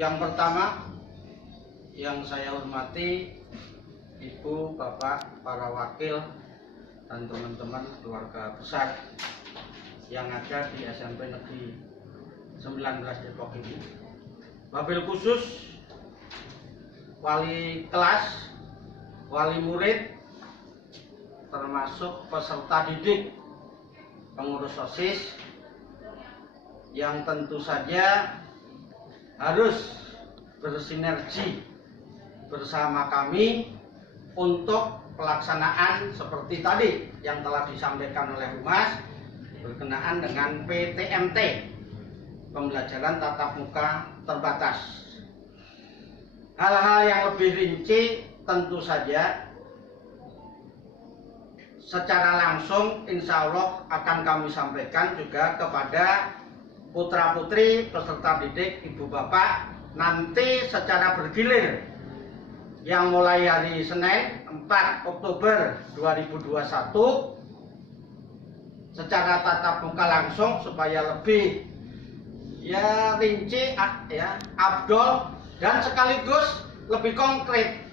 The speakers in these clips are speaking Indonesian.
Yang pertama yang saya hormati Ibu, Bapak, para wakil dan teman-teman keluarga besar yang ada di SMP Negeri 19 Depok ini. Wabil khusus wali kelas, wali murid, termasuk peserta didik, pengurus OSIS yang tentu saja harus bersinergi bersama kami untuk pelaksanaan seperti tadi yang telah disampaikan oleh Humas berkenaan dengan PTMT, pembelajaran tatap muka terbatas. Hal-hal yang lebih rinci tentu saja secara langsung insya Allah akan kami sampaikan juga kepada putra-putri peserta didik, ibu bapak, nanti secara bergilir yang mulai hari Senin 4 Oktober 2021 secara tatap muka langsung supaya lebih rinci, afdol dan sekaligus lebih konkret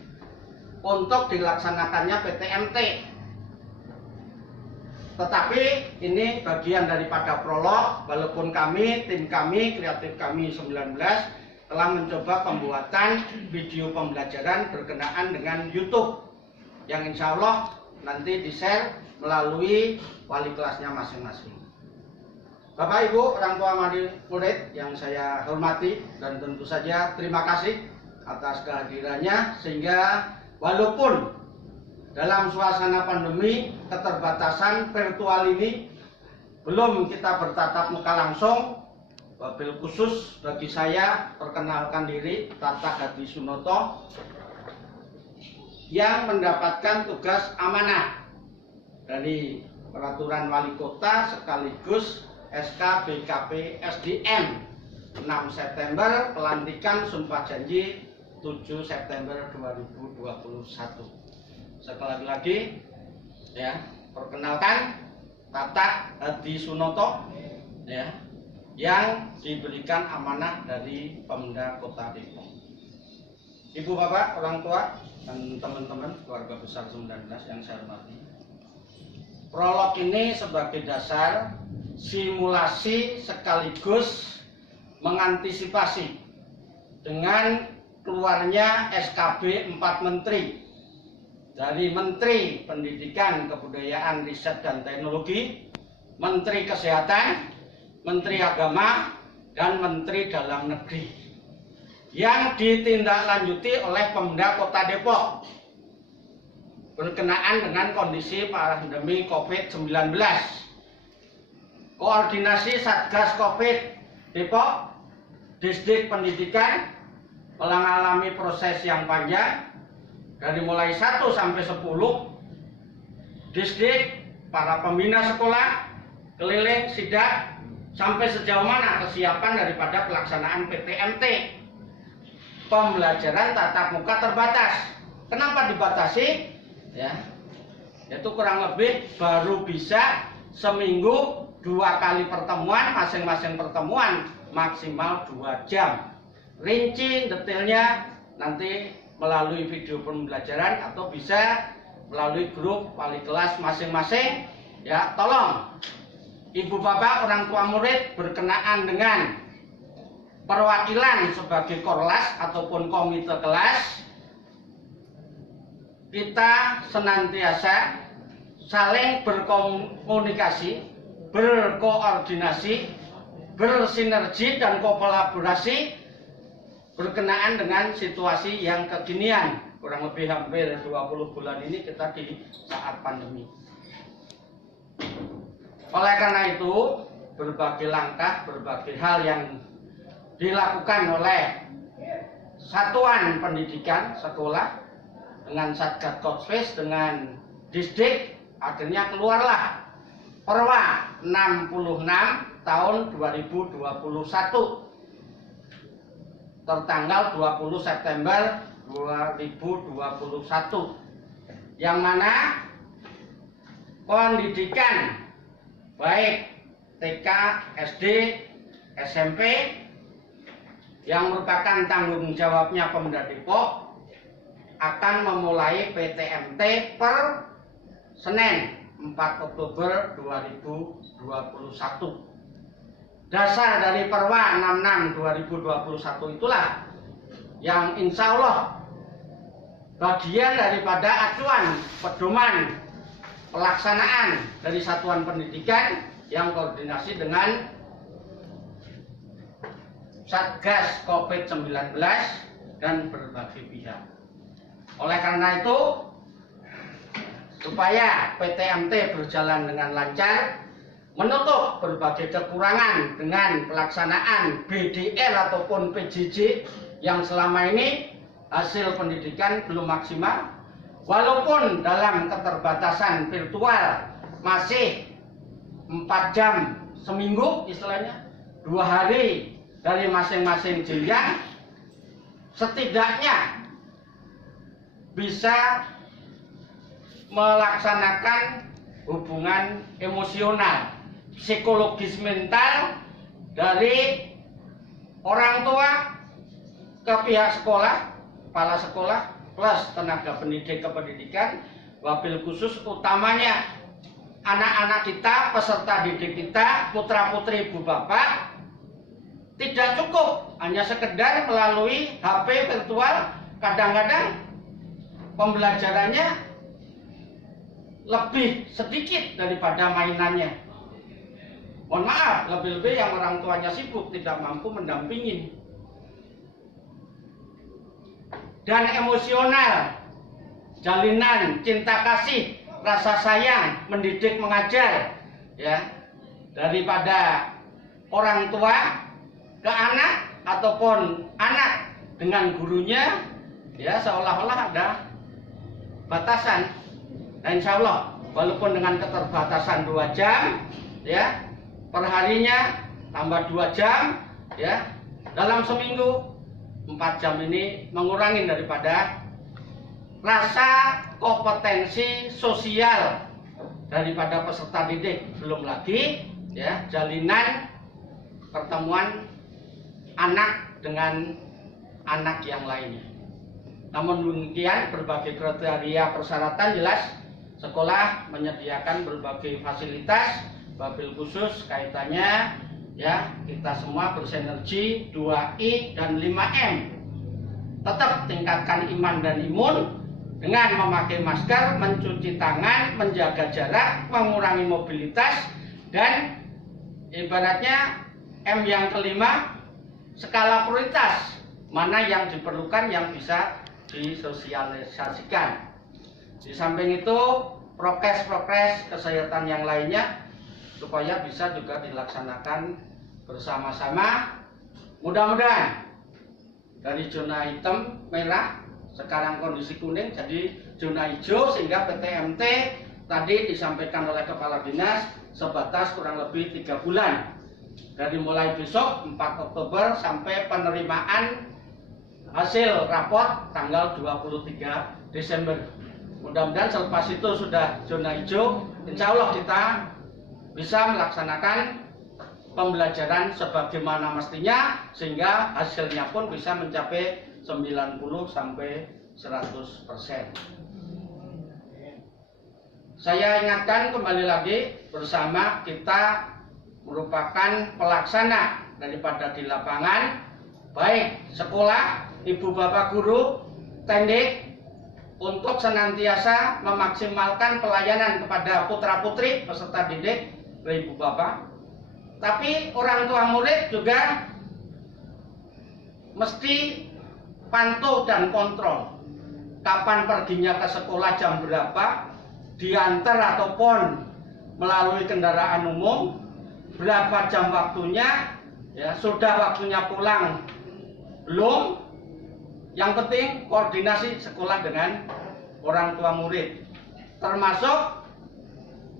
untuk dilaksanakannya PTMT. Tetapi ini bagian daripada prolog, walaupun tim kami, kreatif kami 19 telah mencoba pembuatan video pembelajaran berkenaan dengan YouTube yang insya Allah nanti di-share melalui wali kelasnya masing-masing. Bapak Ibu, orang tua murid yang saya hormati dan tentu saja terima kasih atas kehadirannya, sehingga walaupun dalam suasana pandemi keterbatasan virtual ini belum kita bertatap muka langsung, wabil khusus bagi saya perkenalkan diri Tata Hadi Sunoto yang mendapatkan tugas amanah dari peraturan wali kota sekaligus SK BKP SDM 6 September, pelantikan sumpah janji 7 September 2021. Sekali lagi perkenalkan Tata Hadi Sunoto yang diberikan amanah dari Pemda Kota Depok. Ibu bapak, orang tua dan teman-teman keluarga besar 19 yang saya hormati. Prolog ini sebagai dasar simulasi sekaligus mengantisipasi dengan keluarnya SKB 4 Menteri dari Menteri Pendidikan, Kebudayaan, Riset dan Teknologi, Menteri Kesehatan, Menteri Agama, dan Menteri Dalam Negeri yang ditindaklanjuti oleh Pemda Kota Depok berkenaan dengan kondisi pandemi COVID-19. Koordinasi Satgas COVID Depok, Disdik Pendidikan mengalami proses yang panjang dari mulai 1 sampai 10. Disdik, para pembina sekolah, keliling, sidak, sampai sejauh mana kesiapan daripada pelaksanaan PTMT, pembelajaran tatap muka terbatas. Kenapa dibatasi? Itu kurang lebih baru bisa seminggu 2 kali pertemuan, masing-masing pertemuan maksimal 2 jam. Rinci detailnya nanti melalui video pembelajaran atau bisa melalui grup wali kelas masing-masing. Tolong ibu bapak, orang tua murid berkenaan dengan perwakilan sebagai korlas ataupun komite kelas, kita senantiasa saling berkomunikasi, berkoordinasi, bersinergi dan kolaborasi berkenaan dengan situasi yang kekinian. Kurang lebih hampir 20 bulan ini kita di saat pandemi. Oleh karena itu, berbagai langkah, berbagai hal yang dilakukan oleh satuan pendidikan sekolah dengan Satgas Covid, dengan Disdik, akhirnya keluarlah Perwa 66 tahun 2021 tertanggal 20 September 2021 yang mana pendidikan baik TK, SD, SMP yang merupakan tanggung jawabnya Pemda Depok akan memulai PTMT per Senin 4 Oktober 2021. Dasar dari Perwa 66 2021 itulah yang insya Allah bagian daripada acuan pedoman pelaksanaan dari satuan pendidikan yang koordinasi dengan Satgas COVID-19 dan berbagai pihak. Oleh karena itu, supaya PTMT berjalan dengan lancar, menutup berbagai kekurangan dengan pelaksanaan BDR ataupun PJJ yang selama ini hasil pendidikan belum maksimal, walaupun dalam keterbatasan virtual masih 4 jam seminggu istilahnya, 2 hari dari masing-masing jenjang, setidaknya bisa melaksanakan hubungan emosional, psikologis, mental dari orang tua ke pihak sekolah, kepala sekolah, plus tenaga pendidik kependidikan, wabil khusus utamanya anak-anak kita, peserta didik kita, putra-putri ibu bapak. Tidak cukup hanya sekedar melalui HP virtual, kadang-kadang pembelajarannya lebih sedikit daripada mainannya. Mohon maaf, lebih-lebih yang orang tuanya sibuk tidak mampu mendampingi. Dan emosional, jalinan cinta kasih, rasa sayang, mendidik, mengajar, ya, daripada orang tua ke anak ataupun anak dengan gurunya, ya, seolah-olah ada batasan. Nah, insya Allah walaupun dengan keterbatasan 2 jam, ya, perharinya tambah 2 jam, ya, dalam seminggu 4 jam ini mengurangi daripada rasa kompetensi sosial daripada peserta didik, belum lagi, ya, jalinan pertemuan anak dengan anak yang lainnya. Namun demikian, berbagai kriteria persyaratan jelas sekolah menyediakan berbagai fasilitas, wabil khusus kaitannya, ya, kita semua bersinergi 2I dan 5M. Tetap tingkatkan iman dan imun dengan memakai masker, mencuci tangan, menjaga jarak, mengurangi mobilitas, dan ibaratnya M yang kelima, skala prioritas mana yang diperlukan yang bisa disosialisasikan. Di samping itu prokes-prokes kesehatan yang lainnya supaya bisa juga dilaksanakan bersama-sama. Mudah-mudahan dari zona hitam merah sekarang kondisi kuning jadi zona hijau, sehingga PTMT tadi disampaikan oleh Kepala Dinas sebatas kurang lebih 3 bulan. Dari mulai besok 4 Oktober sampai penerimaan hasil raport tanggal 23 Desember. Mudah-mudahan selepas itu sudah zona hijau, insya Allah kita bisa melaksanakan pembelajaran sebagaimana mestinya, sehingga hasilnya pun bisa mencapai 90 sampai 100%. Saya ingatkan kembali lagi, bersama kita merupakan pelaksana daripada di lapangan, baik sekolah, ibu bapak guru, tendik, untuk senantiasa memaksimalkan pelayanan kepada putra-putri peserta didik, ibu bapak. Tapi orang tua murid juga mesti pantau dan kontrol. Kapan perginya ke sekolah, jam berapa, diantar ataupun melalui kendaraan umum, berapa jam waktunya, ya, sudah waktunya pulang belum. Yang penting koordinasi sekolah dengan orang tua murid, termasuk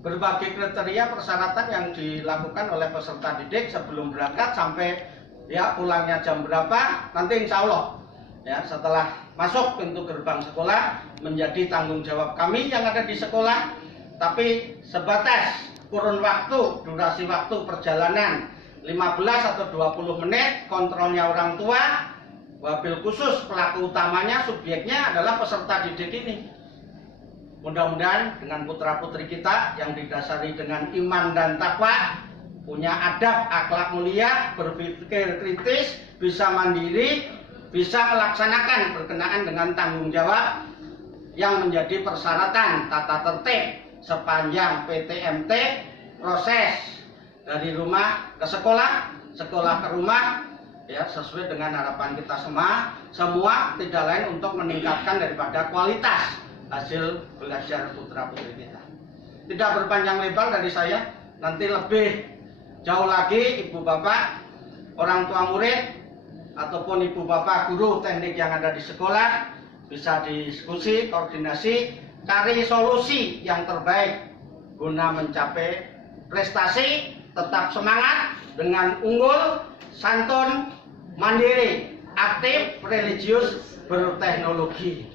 berbagai kriteria persyaratan yang dilakukan oleh peserta didik sebelum berangkat sampai, ya, pulangnya jam berapa. Nanti insya Allah, ya, setelah masuk pintu gerbang sekolah menjadi tanggung jawab kami yang ada di sekolah. Tapi sebatas kurun waktu, durasi waktu perjalanan 15 atau 20 menit, kontrolnya orang tua, wabil khusus pelaku utamanya, subjeknya adalah peserta didik ini. Mudah-mudahan dengan putra-putri kita yang didasari dengan iman dan takwa, punya adab, akhlak mulia, berpikir kritis, bisa mandiri, bisa melaksanakan berkenaan dengan tanggung jawab yang menjadi persyaratan tata tertib sepanjang PTMT, proses dari rumah ke sekolah, sekolah ke rumah, ya sesuai dengan harapan kita semua tidak lain untuk meningkatkan daripada kualitas hasil belajar putra-putri kita. Tidak berpanjang lebar dari saya, nanti lebih jauh lagi ibu bapak, orang tua murid, ataupun ibu bapak guru teknik yang ada di sekolah bisa diskusi, koordinasi, cari solusi yang terbaik guna mencapai prestasi, tetap semangat dengan unggul, santun, mandiri, aktif, religius, berteknologi.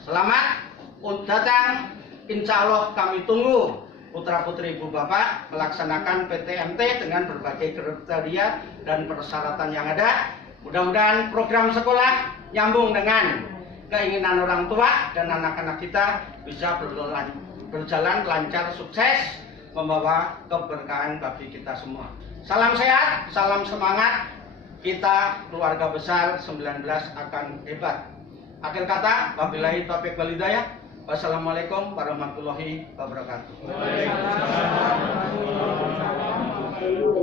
Selamat datang, insya Allah kami tunggu putra-putri ibu bapak melaksanakan PTMT dengan berbagai kriteria dan persyaratan yang ada. Mudah-mudahan program sekolah nyambung dengan keinginan orang tua dan anak-anak kita bisa berjalan lancar, sukses, membawa keberkahan bagi kita semua. Salam sehat, salam semangat, kita keluarga besar 19 akan hebat. Akhir kata, wabillahi taufiq wal hidayah. Wassalamualaikum warahmatullahi wabarakatuh.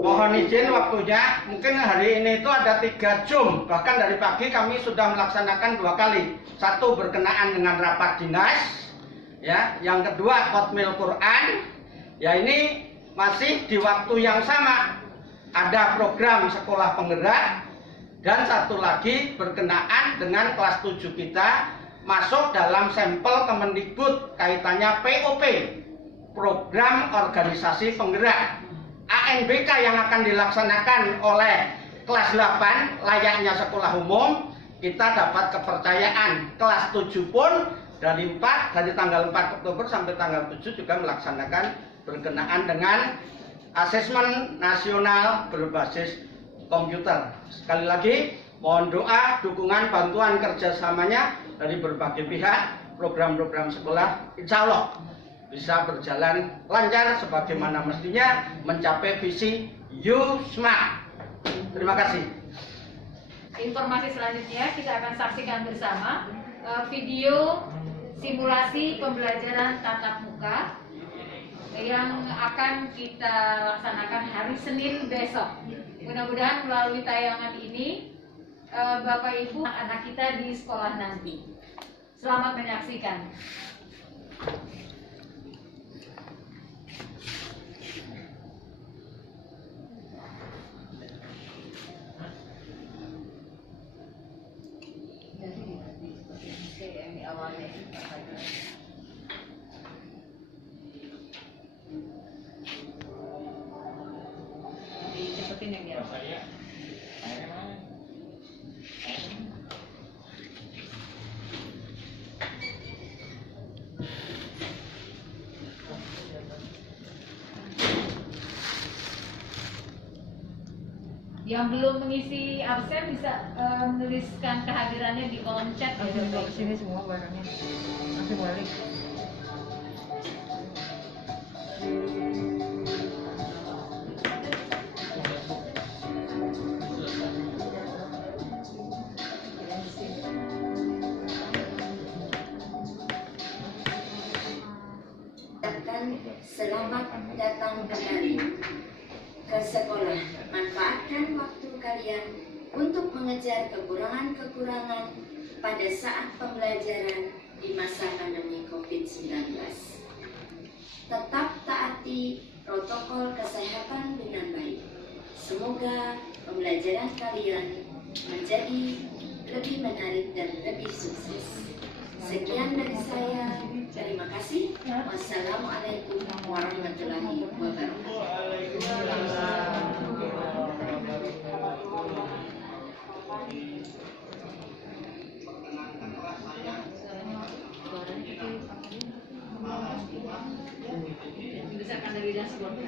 Mohon izin waktunya, mungkin hari ini itu ada 3 Zoom, bahkan dari pagi kami sudah melaksanakan 2 kali. Satu berkenaan dengan rapat dinas, ya, yang kedua khotmil Quran. Ya ini masih di waktu yang sama. Ada program sekolah penggerak dan satu lagi berkenaan dengan kelas 7 kita masuk dalam sampel Kemendikbud kaitannya POP, program organisasi penggerak. ANBK yang akan dilaksanakan oleh kelas 8 layaknya sekolah umum, kita dapat kepercayaan. Kelas 7 pun dari tanggal 4 Oktober sampai tanggal 7 juga melaksanakan berkenaan dengan asesmen nasional berbasis komputer. Sekali lagi mohon doa, dukungan, bantuan kerjasamanya dari berbagai pihak. Program-program sekolah insya Allah bisa berjalan lancar sebagaimana mestinya mencapai visi You Smart. Terima kasih. Informasi selanjutnya kita akan saksikan bersama video simulasi pembelajaran tatap muka yang akan kita laksanakan hari Senin besok. Mudah-mudahan melalui tayangan ini Bapak Ibu anak kita di sekolah nanti. Selamat menyaksikan. Cepetin yang dia. Yang belum mengisi absen bisa menuliskan kehadirannya di kolom chat. Langsung ke sini semua barangnya. Langsung balik. Selamat datang kembali ke sekolah. Manfaatkan waktu kalian untuk mengejar kekurangan-kekurangan pada saat pembelajaran di masa pandemi COVID-19. Tetap taati protokol kesehatan dengan baik. Semoga pembelajaran kalian menjadi lebih menarik dan lebih sukses. Sekian dari saya. Terima kasih. Wassalamualaikum warahmatullahi wabarakatuh. Berdasarkan dari dashboard.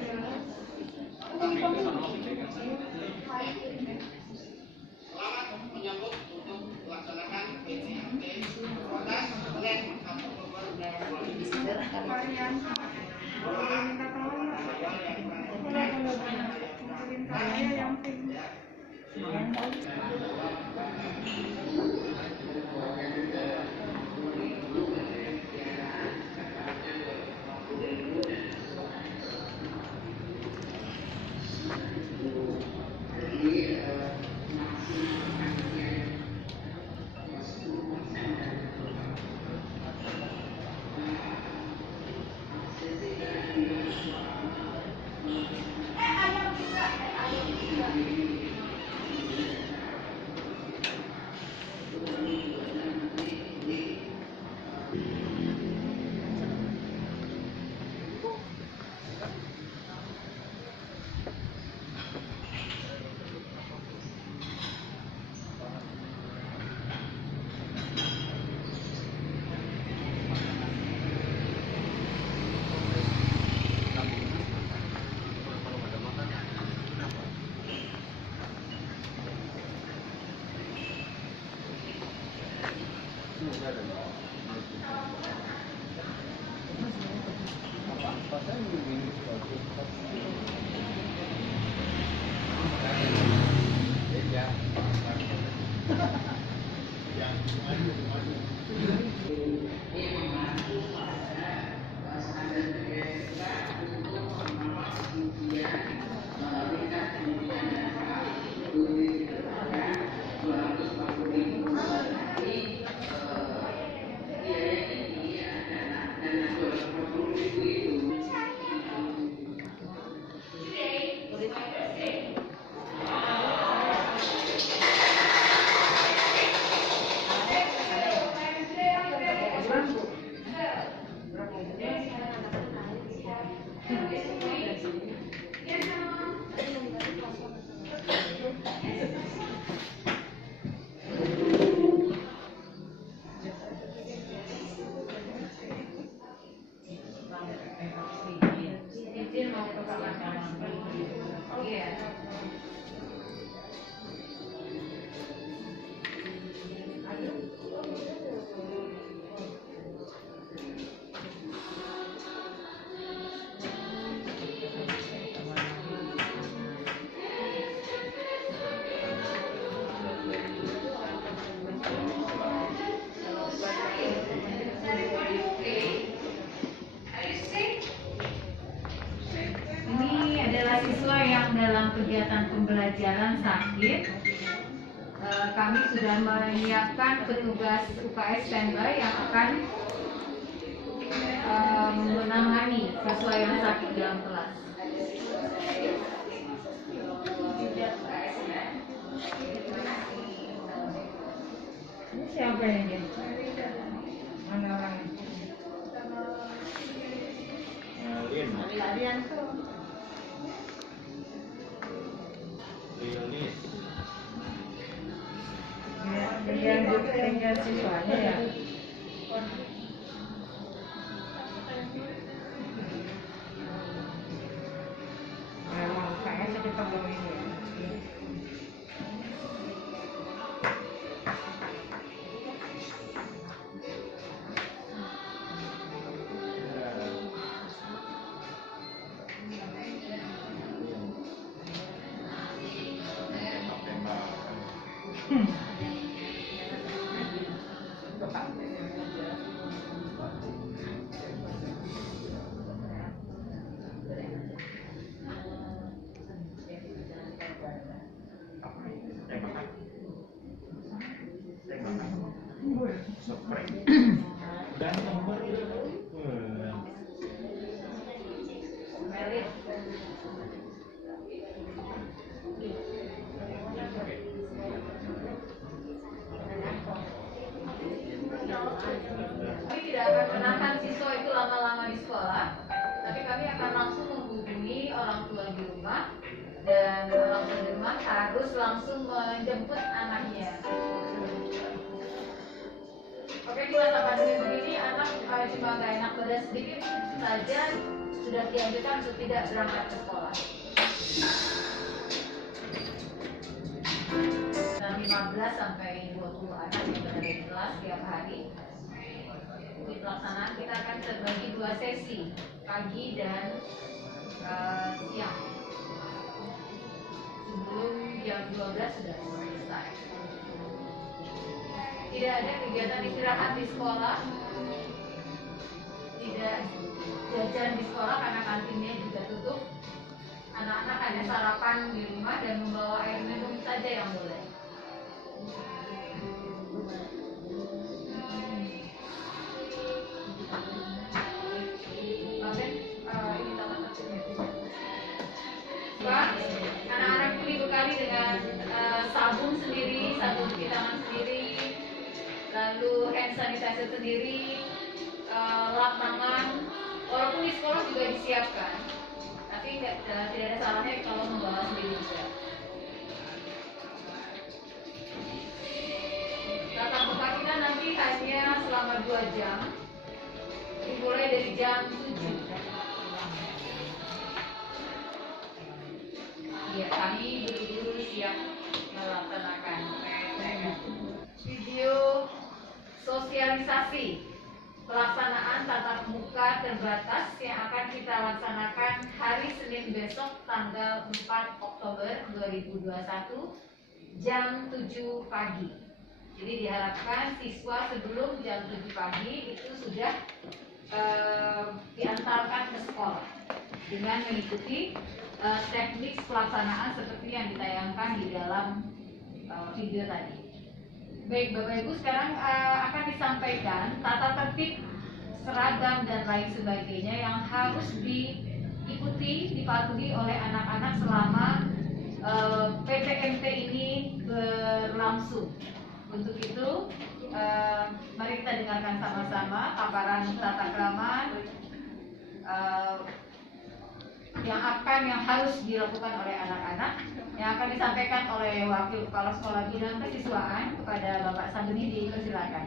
Ini adalah siswa yang dalam kegiatan pembelajaran sakit. Kami sudah menyiapkan petugas UKS standby yang akan menangani siswa yang sakit dalam kelas. Ini siapa ini? Mana orangnya? Lin, Lionis. Tinggal siswanya ya. Memang kayaknya kita belum ini ya. Kami tidak akan menahan siswa itu lama-lama di sekolah, tapi kami akan langsung menghubungi orang tua di rumah, dan orang tua di rumah harus langsung menjemput anaknya. Oke, di masa pandemi begini, anak cuma nggak enak badan sedikit saja sudah dianjurkan untuk tidak berangkat ke sekolah. Dan 15 sampai 20 anak yang berada di kelas tiap hari. Di pelaksanaan kita akan terbagi 2 sesi, pagi dan siang. sebelum jam 12 sudah selesai. Tidak ada kegiatan istirahat di sekolah, tidak jajan di sekolah karena kantinnya juga tutup. Anak-anak hanya sarapan di rumah dan membawa air minum saja yang boleh. Anak-anak itu dibekali dengan sabun sendiri, sabun cuci tangan sendiri, lalu hand sanitizer sendiri, lap tangan. Walaupun di sekolah juga disiapkan, tapi tidak ada salahnya kalau membawa sendiri juga. Tatap muka kita nanti hanya selama 2 jam, dimulai dari jam 7. Ya, kami betul-betul siap melaksanakan PTM. Video sosialisasi pelaksanaan tatap muka terbatas yang akan kita laksanakan hari Senin besok tanggal 4 Oktober 2021 jam 7 pagi. Jadi diharapkan siswa sebelum jam 7 pagi itu sudah diantarkan ke sekolah dengan mengikuti teknik pelaksanaan seperti yang ditayangkan di dalam video tadi. Baik Bapak Ibu, sekarang akan disampaikan tata tertib seragam dan lain sebagainya yang harus diikuti, dipatuhi oleh anak-anak selama PPMT ini berlangsung. Untuk itu, mari kita dengarkan sama-sama paparan tata krama yang harus dilakukan oleh anak-anak, yang akan disampaikan oleh Wakil Kepala Sekolah Bidang Kesiswaan kepada Bapak Sabeni. Dipersilakan.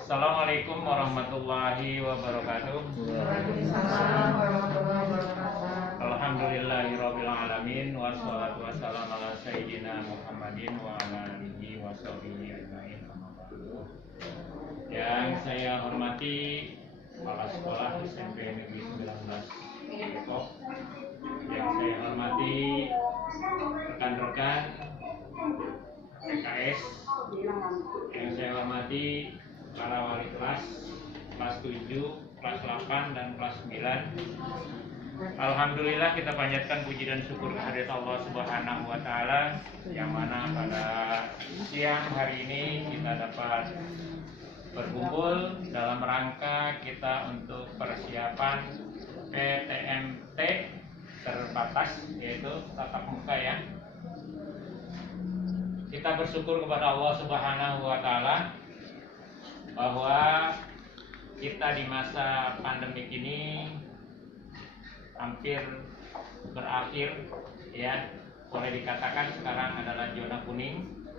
Assalamualaikum warahmatullahi wabarakatuh. Waalaikumsalam warahmatullahi wabarakatuh. Alhamdulillahirabbil alamin wassalatu wassalamu ala sayyidina Muhammadin wa ala alihi washabihi ajmain. Yang saya hormati Kepala Sekolah SMP Negeri 19 Depok, yang saya hormati rekan-rekan PKS, yang saya hormati para wali kelas 7, kelas 8, dan kelas 9. Alhamdulillah kita panjatkan puji dan syukur kehadirat Allah Subhanahu wa Ta'ala, yang mana pada siang hari ini kita dapat berkumpul dalam rangka kita untuk persiapan PTMT terbatas, yaitu tatap muka ya. Kita bersyukur kepada Allah Subhanahu wa Ta'ala bahwa kita di masa pandemik ini hampir berakhir ya, boleh dikatakan sekarang adalah zona kuning.